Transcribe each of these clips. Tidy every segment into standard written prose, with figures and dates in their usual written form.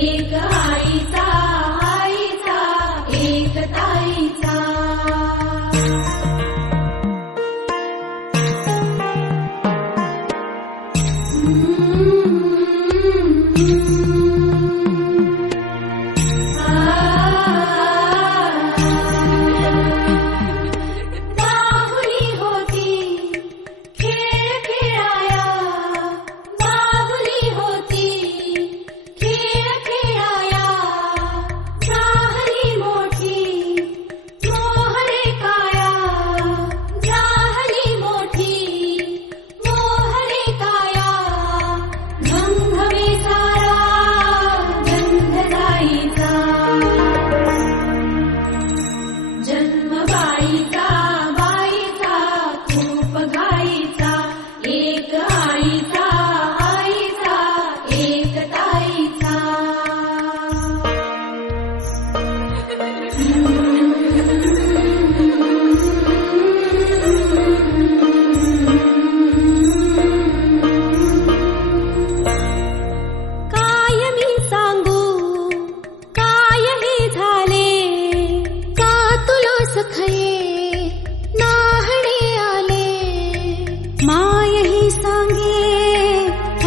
एक आईचा आईचा एक ताईचा. बाहुली होती खेळ खेळाया, बाहुली होती खेळ खेळाया. झाली मोठी मोहरे काया, झाली मोठी मोहरे काया. घमघमे सारा गंधदाईचा, जन्म बाईचा बाईचा खूप घाईचा. एक आईचा आईचा एक ताईचा. काय मी सांगू काय हे झाले, का तुला सखये नाहणे आले. माय ही सांगे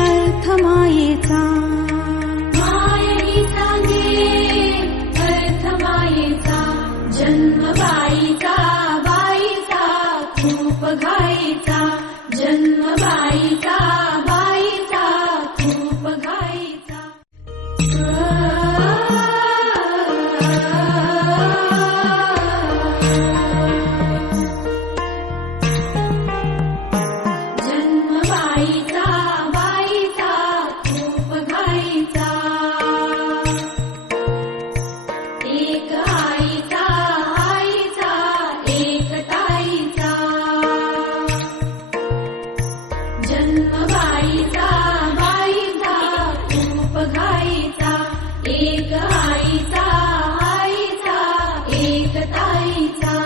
अर्थ मायेचा, माय ही सांगे अर्थ मायेचा. जन्म बाईचा बाईचा खूप घाईचा, जन्म बाईचा बाईचा खूप घाईचा. जन्म बाईचा बाईचा खूप घाईचा. एक आईचा आईचा एक ताईचा. जन्म बाईचा बाईचा खूप घाईचा. एक आईचा आईचा एक ताईचा.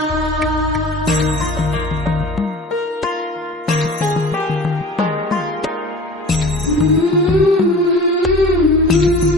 Mm-hmm.